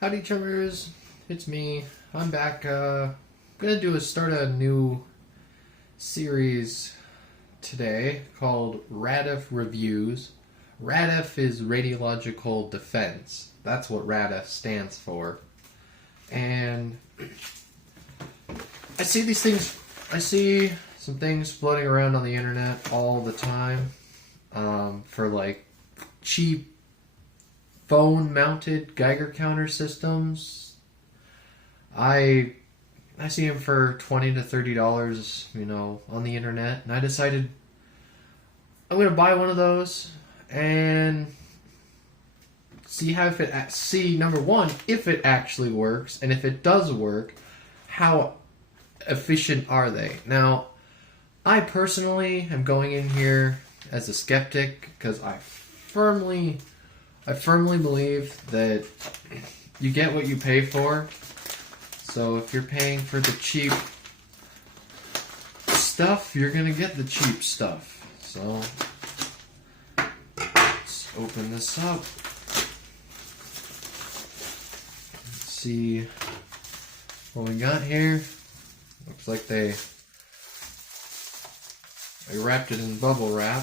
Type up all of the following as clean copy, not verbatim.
Howdy chummers, it's me. I'm back. Gonna start a new series today called Radef Reviews. Radef is Radiological Defense. That's what Radef stands for. And I see these things, I see some things floating around on the internet all the time for like cheap phone-mounted Geiger counter systems. I see them for $20 to $30, on the internet, and I decided I'm gonna buy one of those and see number one if it actually works, and if it does work, how efficient are they? Now, I personally am going in here as a skeptic because I firmly believe that you get what you pay for. So if you're paying for the cheap stuff, you're gonna get the cheap stuff. So let's open this up. Let's see what we got here. Looks like they wrapped it in bubble wrap.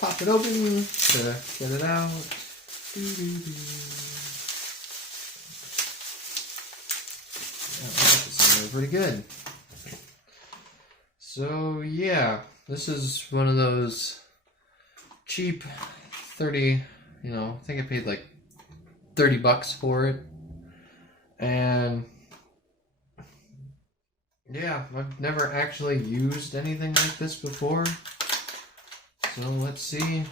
Pop it open to get it out. This is pretty good. So yeah, this is one of those cheap 30, I think I paid like $30 for it. And yeah, I've never actually used anything like this before. So let's see.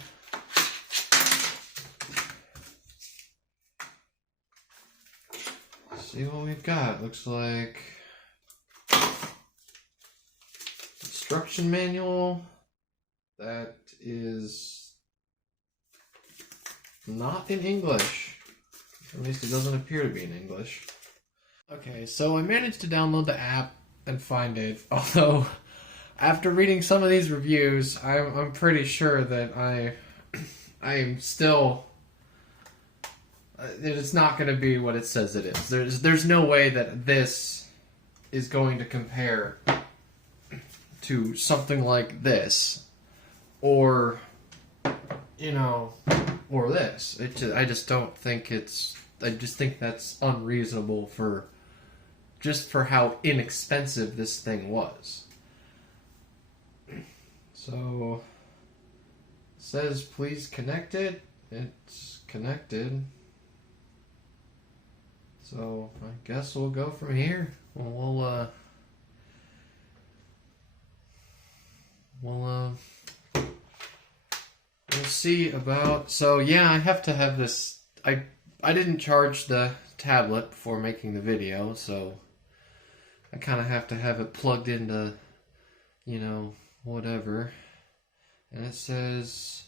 See what we've got. Looks like instruction manual that is not in English. At least it doesn't appear to be in English. Okay, so I managed to download the app and find it, although after reading some of these reviews, I'm pretty sure that I'm still that it's not going to be what it says it is. There's no way that this is going to compare to something like this, or or this. I just don't think it's. I just think that's unreasonable for how inexpensive this thing was. So, it says please connect it. It's connected. So, I guess we'll go from here. We'll see about. So, yeah, I have to have this. I didn't charge the tablet before making the video, so I kind of have to have it plugged into, whatever. And it says,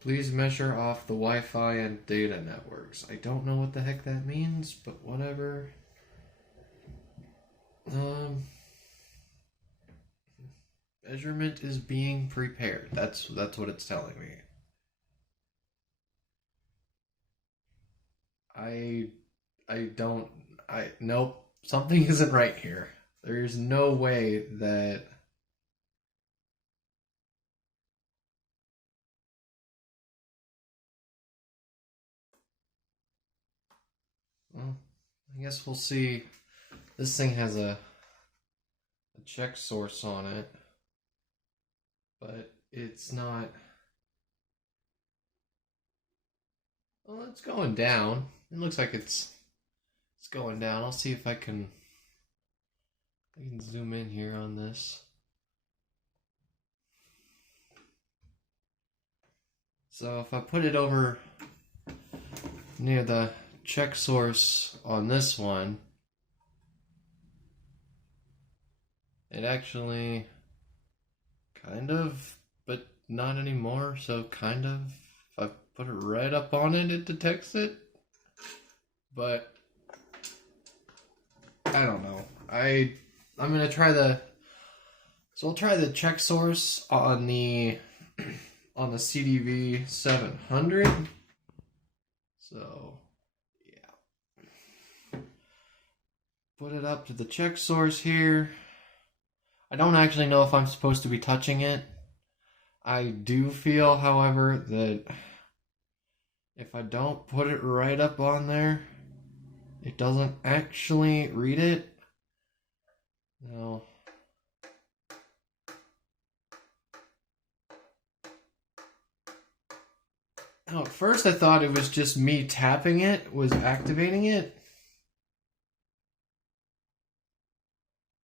please measure off the Wi-Fi and data networks. I don't know what the heck that means, but whatever. Measurement is being prepared. That's what it's telling me. Nope. Something isn't right here. There's no way that. Well, I guess we'll see. This thing has a check source on it, but it's not. Well, it's going down. It looks like it's going down. I'll see if I can zoom in here on this. So if I put it over near the check source on this one, it actually kind of, but not anymore. So kind of, if I put it right up on it, it detects it. But I don't know. I'm gonna try the. So I'll try the check source on the on the CDV 700. So, yeah. Put it up to the check source here. I don't actually know if I'm supposed to be touching it. I do feel, however, that if I don't put it right up on there, it doesn't actually read it. No. Now, at first I thought it was just me tapping it was activating it.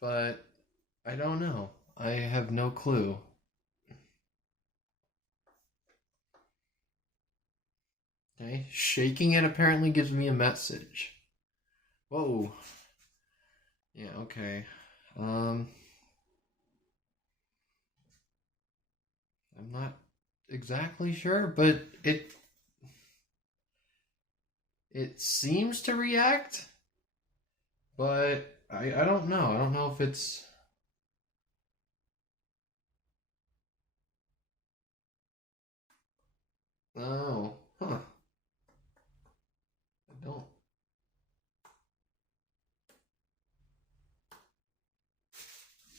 But I don't know. I have no clue. Okay, shaking it apparently gives me a message. Whoa. Yeah, okay. I'm not exactly sure, but it seems to react, but I don't know. I don't know if it's... Oh, huh. I don't...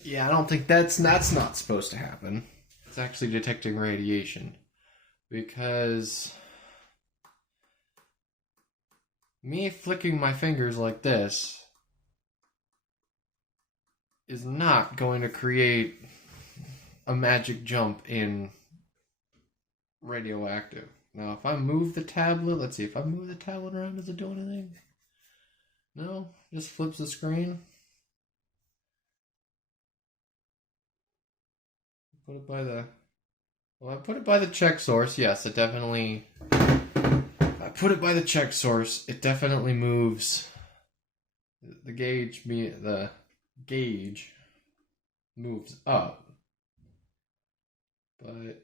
Yeah, I don't think that's not supposed to happen. It's actually detecting radiation. Because me flicking my fingers like this is not going to create a magic jump in radioactive. Now, if I move the tablet, let's see, if I move the tablet around, does it do anything? No, just flips the screen. Put it by the... Well, I put it by the check source. Yes, it definitely... I put it by the check source. It definitely moves. The gauge moves up. But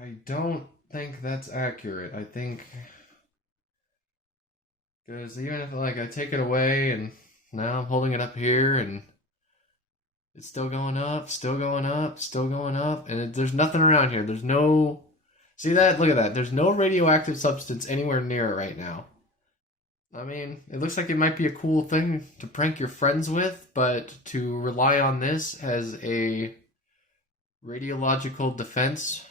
I don't think that's accurate. I think... Because even if I take it away and now I'm holding it up here and it's still going up, still going up, still going up, and there's nothing around here. There's no... See that? Look at that. There's no radioactive substance anywhere near it right now. I mean, it looks like it might be a cool thing to prank your friends with, but to rely on this as a radiological defense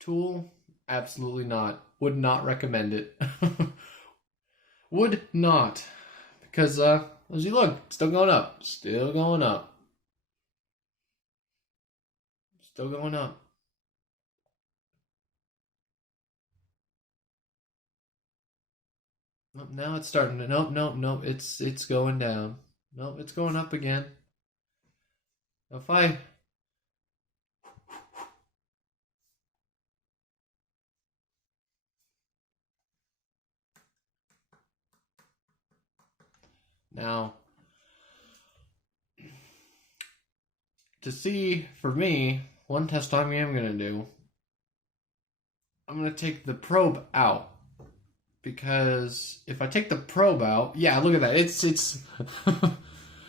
tool, absolutely not. Would not recommend it. Would not. Because, as you look, still going up. Still going up. Still going up. Nope, now it's starting to... Nope. It's going down. Nope, it's going up again. If I... Now, to see, for me, one test I am going to do, I'm going to take the probe out. Because if I take the probe out, yeah, look at that. It's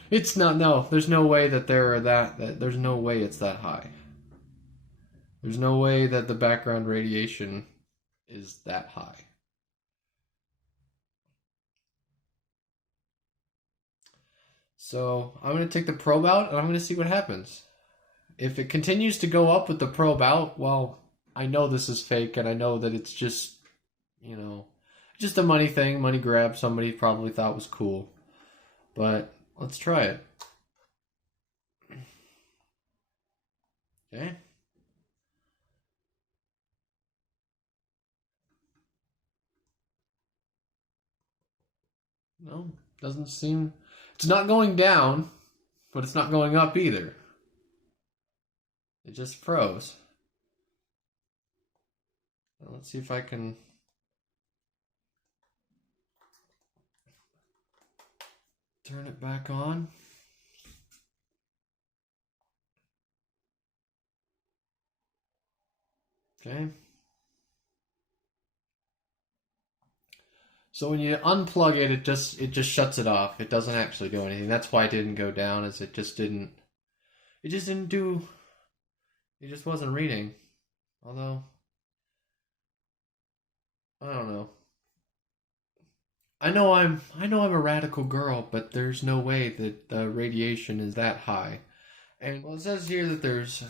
it's not, no, there's no way that there's no way it's that high. There's no way that the background radiation is that high. So I'm going to take the probe out and I'm going to see what happens. If it continues to go up with the probe out, well, I know this is fake and I know that it's just, just a money thing, money grab somebody probably thought was cool. But let's try it. Okay. No, doesn't seem... It's not going down, but it's not going up either. It just froze. Let's see if I can... turn it back on. Okay. So when you unplug it, it just shuts it off. It doesn't actually do anything. That's why it didn't go down, is it just didn't do He just wasn't reading. Although, I don't know. I know I'm a radical girl, but there's no way that the radiation is that high. And well, it says here that there's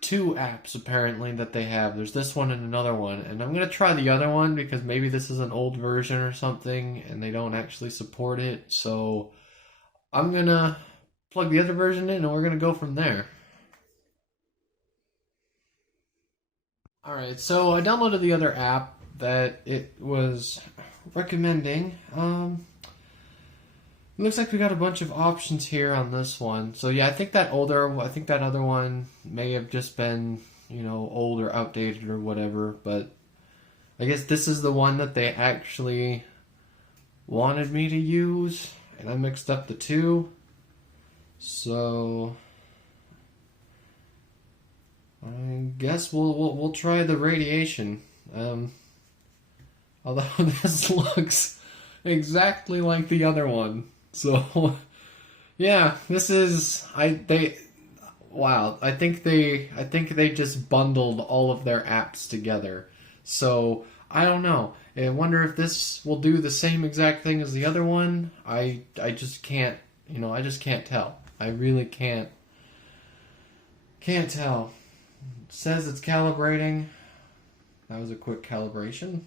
two apps apparently that they have. There's this one and another one, and I'm gonna try the other one because maybe this is an old version or something, and they don't actually support it. So I'm gonna plug the other version in, and we're gonna go from there. All right, so I downloaded the other app that it was recommending. It looks like we got a bunch of options here on this one. So yeah, I think that other one may have just been, old or outdated or whatever, but I guess this is the one that they actually wanted me to use, and I mixed up the two. So I guess we'll try the radiation. Although this looks exactly like the other one. So yeah, this is wow. I think they just bundled all of their apps together. So I don't know. I wonder if this will do the same exact thing as the other one. I just can't, I just can't tell. I really can't tell. It says it's calibrating. That was a quick calibration.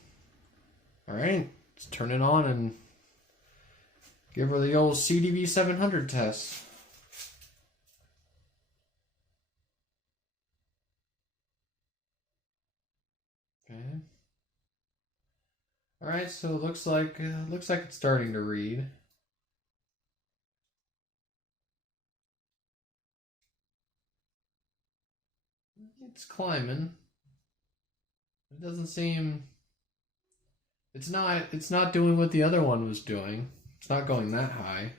All right, let's turn it on and give her the old CDV 700 test. Okay. All right, so it looks like it's starting to read. It's climbing. It doesn't seem. It's not doing what the other one was doing. It's not going that high.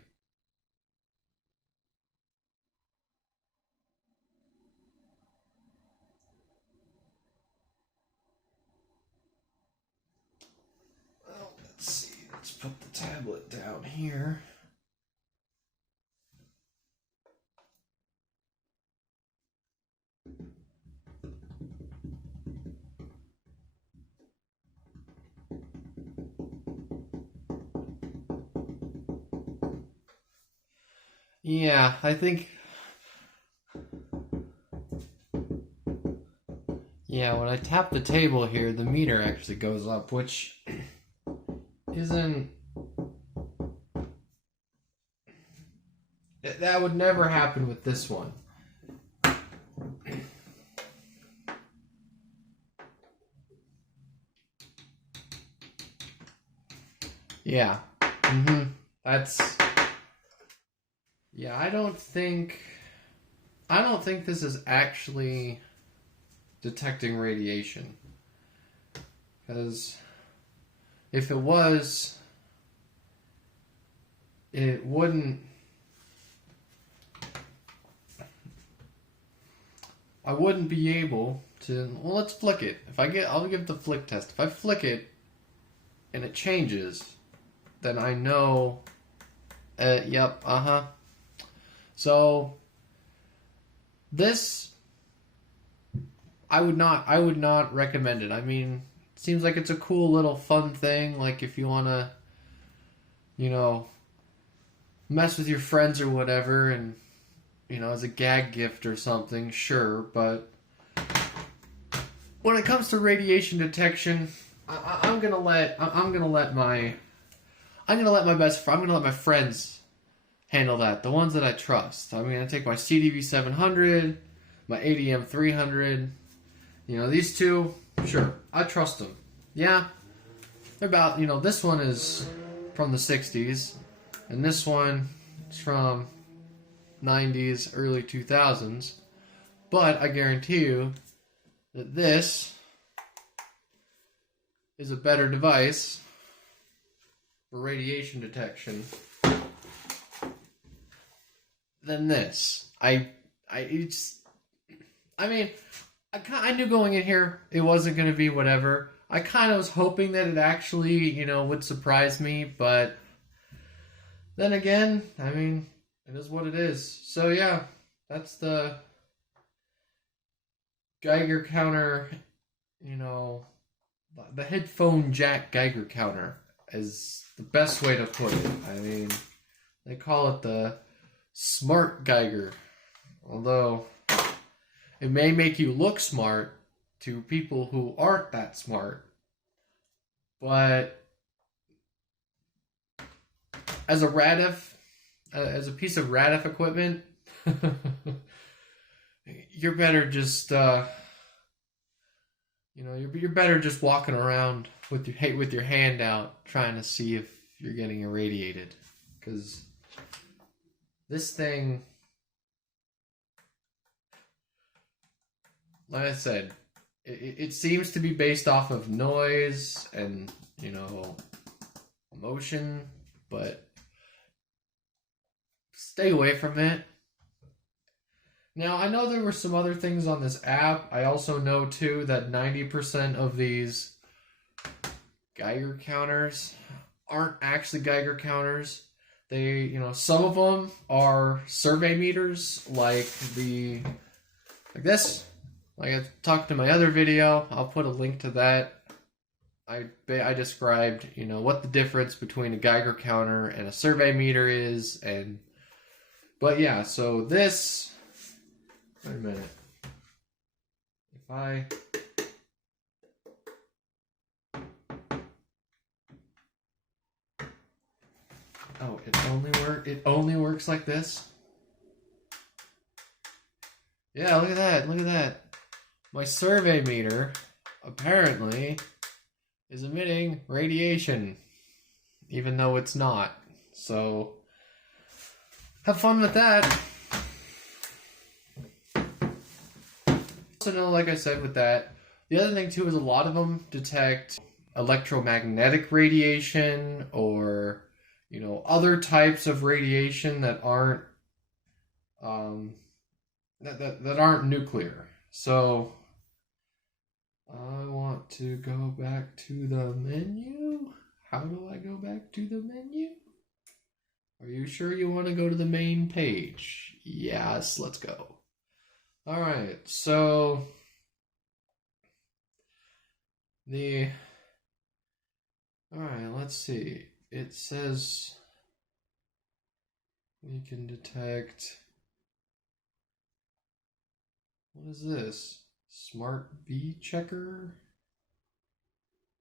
Well, let's see. Let's put the tablet down here. Yeah, I think. Yeah, when I tap the table here, the meter actually goes up, which isn't. That would never happen with this one. Yeah. That's. Yeah, I don't think this is actually detecting radiation. Because if it was, it wouldn't. I wouldn't be able to. Well, let's flick it. I'll give the flick test. If I flick it and it changes, then I know. Yep. So this, I would not recommend it. I mean, it seems like it's a cool little fun thing. Like if you want to, mess with your friends or whatever, and as a gag gift or something, sure. But when it comes to radiation detection, I'm gonna let my friends handle that. The ones that I trust. I'm gonna take my CDV 700, my ADM 300. These two, sure, I trust them. Yeah, they're about. This one is from the 60s, and this one is from 90s, early 2000s. But I guarantee you that this is a better device for radiation detection than this. I knew going in here it wasn't going to be whatever. I kind of was hoping that it actually, would surprise me, but then again, it is what it is. So yeah, that's the Geiger counter, you know, the headphone jack Geiger counter is the best way to put it. I mean, they call it the smart Geiger, although it may make you look smart to people who aren't that smart. But as a piece of Radef equipment, you're better just you're better just walking around with your hand out trying to see if you're getting irradiated, because this thing, like I said, it seems to be based off of noise and, emotion, but stay away from it. Now, I know there were some other things on this app. I also know, too, that 90% of these Geiger counters aren't actually Geiger counters. They, some of them are survey meters, like this. Like I talked in my other video, I'll put a link to that. I described, what the difference between a Geiger counter and a survey meter is, but yeah, so this. Wait a minute. It only works like this. Yeah, look at that. My survey meter apparently is emitting radiation, even though it's not. So have fun with that. Also know, like I said, with that, the other thing too is a lot of them detect electromagnetic radiation or other types of radiation that aren't that aren't nuclear. So I want to go back to the menu. How do I go back to the menu? Are you sure you want to go to the main page? Yes, let's go. Alright, so alright, let's see. It says we can detect, what is this? Smart V checker?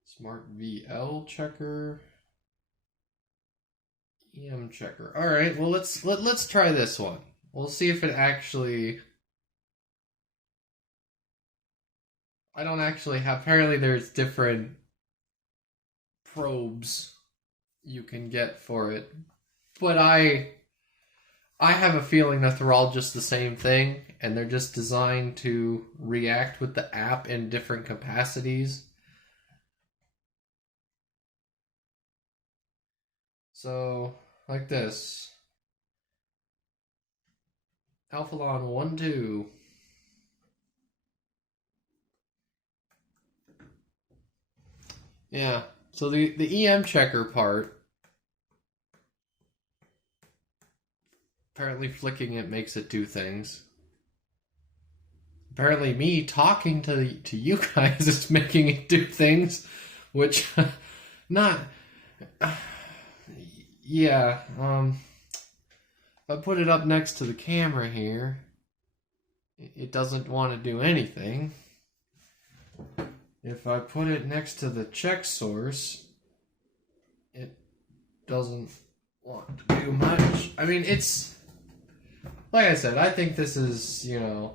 Smart VL checker? EM checker. Alright, well let's try this one. We'll see if it actually. I don't actually have. Apparently, there's different probes you can get for it, but I have a feeling that they're all just the same thing, and they're just designed to react with the app in different capacities. So, like this. Alphalon 1, 2. Yeah, so the EM checker part, apparently flicking it makes it do things. Apparently me talking to you guys is making it do things, which, yeah, if I put it up next to the camera here, it doesn't want to do anything. If I put it next to the check source, it doesn't want to do much. I mean, it's, like I said, I think this is,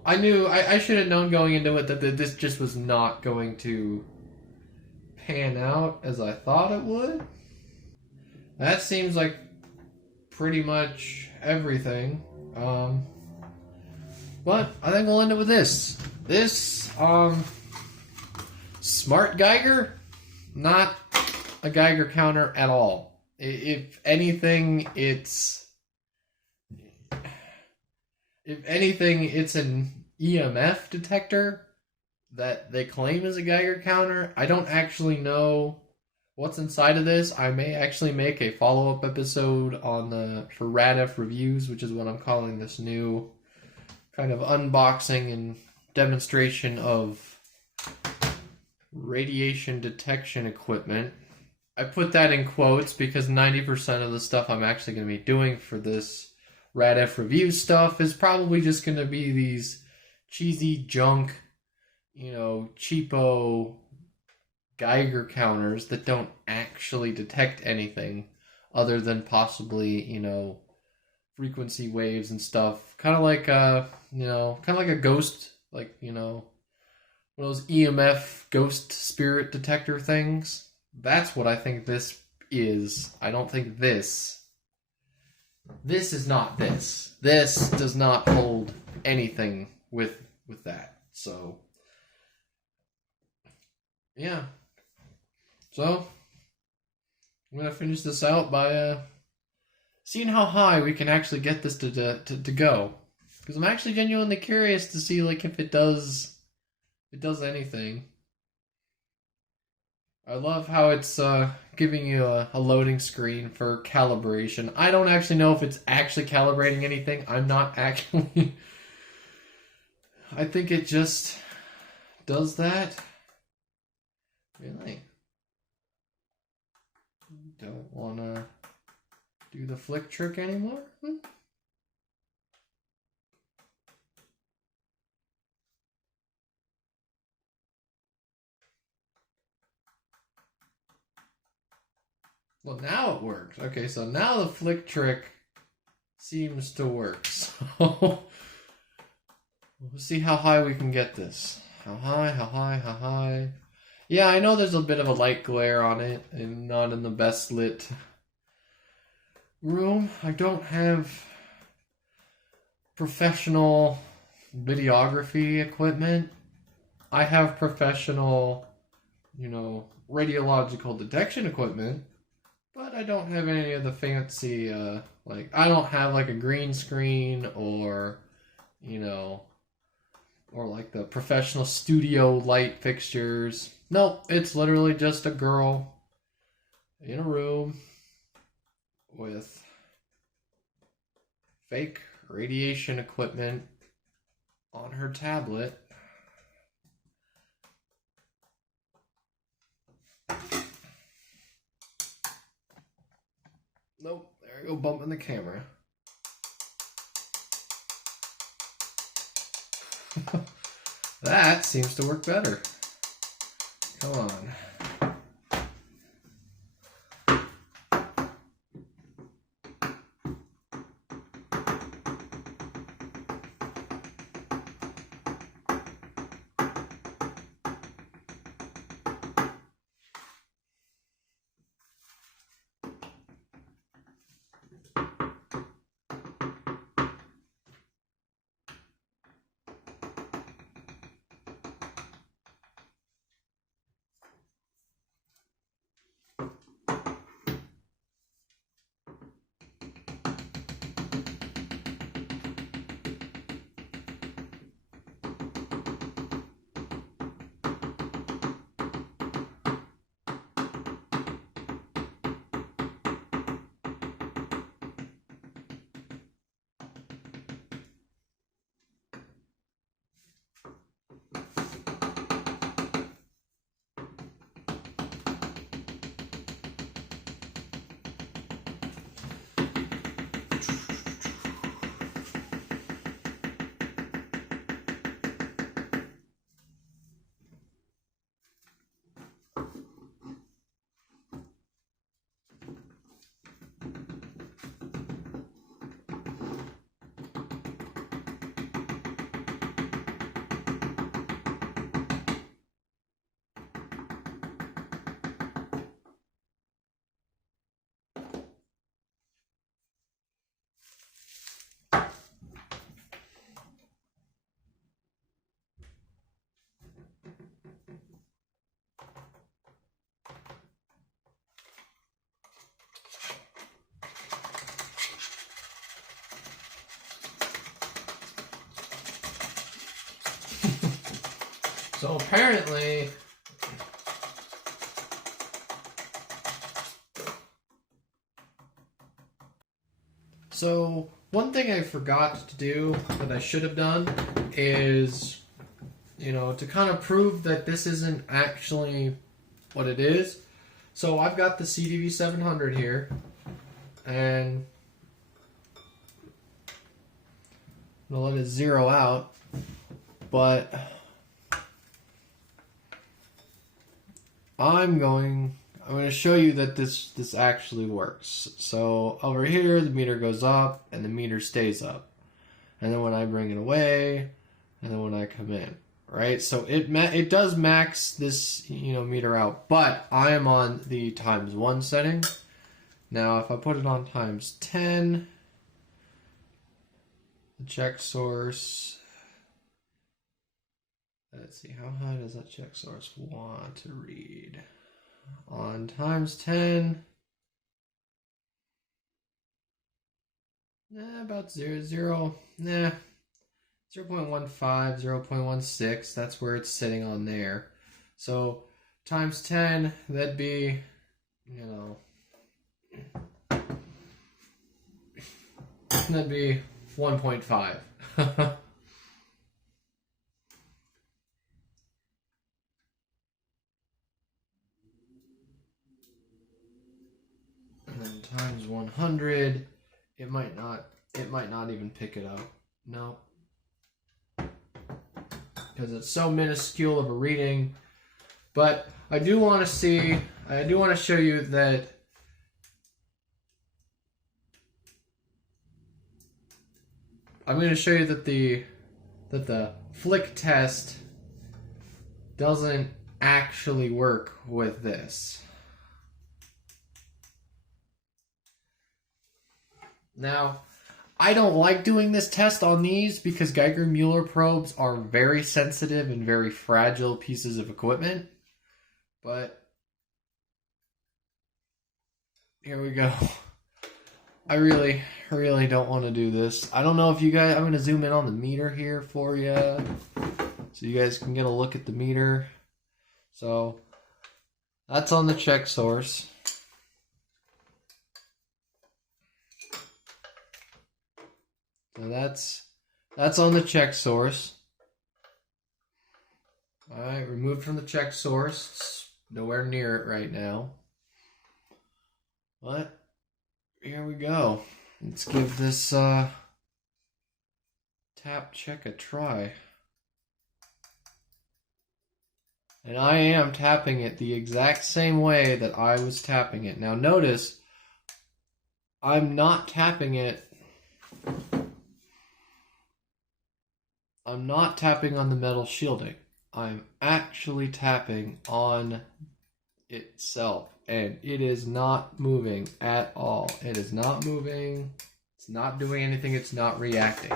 I should have known going into it that this just was not going to pan out as I thought it would. That seems like pretty much everything. But I think we'll end it with this. This, Smart Geiger, not a Geiger counter at all. If anything, it's an EMF detector that they claim is a Geiger counter. I don't actually know what's inside of this. I may actually make a follow-up episode for Radef Reviews, which is what I'm calling this new kind of unboxing and demonstration of radiation detection equipment. I put that in quotes because 90% of the stuff I'm actually going to be doing for this Radef Reviews stuff is probably just going to be these cheesy junk, cheapo Geiger counters that don't actually detect anything other than possibly, frequency waves and stuff. Kind of like a ghost, one of those EMF ghost spirit detector things. That's what I think this is. I don't think this is not this. This does not hold anything with that. So, yeah. So, I'm going to finish this out by seeing how high we can actually get this to go. Because I'm actually genuinely curious to see if it does anything. I love how it's giving you a loading screen for calibration. I don't actually know if it's actually calibrating anything. I'm not actually... I think it just does that. Really? Don't want to do the flick trick anymore? Well, now it works. Okay, so now the flick trick seems to work. So we'll see how high we can get this. How high, how high, how high. Yeah, I know there's a bit of a light glare on it and not in the best lit room. I don't have professional videography equipment. I have professional, radiological detection equipment. But I don't have any of the fancy, I don't have a green screen or the professional studio light fixtures. Nope, it's literally just a girl in a room with fake radiation equipment on her tablet. Nope, there I go, bumping the camera. That seems to work better. Come on. So apparently, one thing I forgot to do that I should have done is you know, to kind of prove that this isn't actually what it is. So I've got the CDV 700 here, and I'm gonna let it zero out, but I'm going to show you that this actually works. So over here, the meter goes up and the meter stays up, and then when I bring it away, and then when I come in, right? So it does max this, you know, meter out, but I am on the ×1 setting. Now, if I put it on ×10, the check source. Let's see, how high does that check source want to read? On ×10, about 0.15, 0.16, that's where it's sitting on there. So ×10, that'd be, you know, that'd be 1.5. And then ×100, it might not even pick it up. No. Because it's so minuscule of a reading. But I do want to show you that I'm going to show you that the flick test doesn't actually work with this. Now, I don't like doing this test on these because Geiger-Müller probes are very sensitive and very fragile pieces of equipment. But here we go. I really don't want to do this. I don't know if you guys, I'm going to zoom in on the meter here for you so you guys can get a look at the meter. So that's on the check source. So that's on the check source. Alright, removed from the check source. It's nowhere near it right now. But here we go. Let's give this tap check a try. And I am tapping it the exact same way that I was tapping it. Now notice, I'm not tapping it. I'm not tapping on the metal shielding. I'm actually tapping on itself. And it is not moving at all. It is not moving. It's not doing anything. It's not reacting.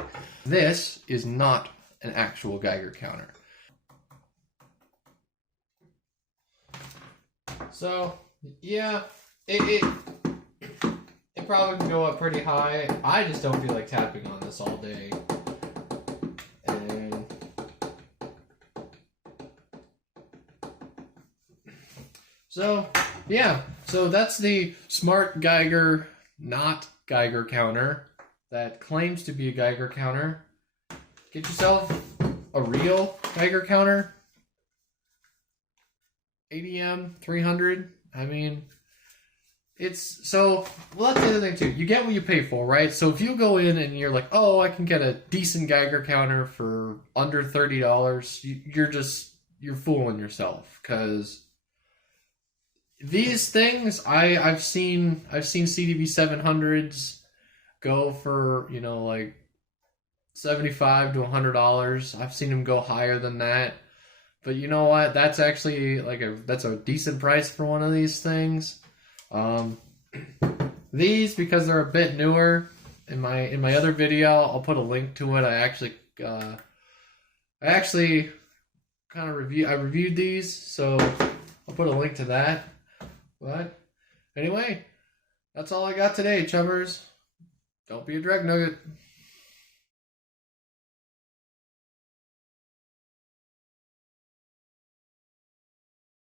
This is not an actual Geiger counter. So, yeah, it probably can go up pretty high. I just don't feel like tapping on this all day. And so, yeah, so that's the smart Geiger, not Geiger counter that claims to be a Geiger counter. Get yourself a real Geiger counter. ADM 300. I mean, it's so, well, that's the other thing too. You get what you pay for, right? So if you go in and you're like, oh, I can get a decent Geiger counter for under $30, you're fooling yourself, because these things, I've seen CDV 700s go for, you know, like $75 to $100. I've seen them go higher than that. But you know what? That's actually that's a decent price for one of these things. These, because they're a bit newer, in my other video, I'll put a link to it. I actually kind of reviewed these, so I'll put a link to that. But anyway, that's all I got today, chummers. Don't be a drag nugget.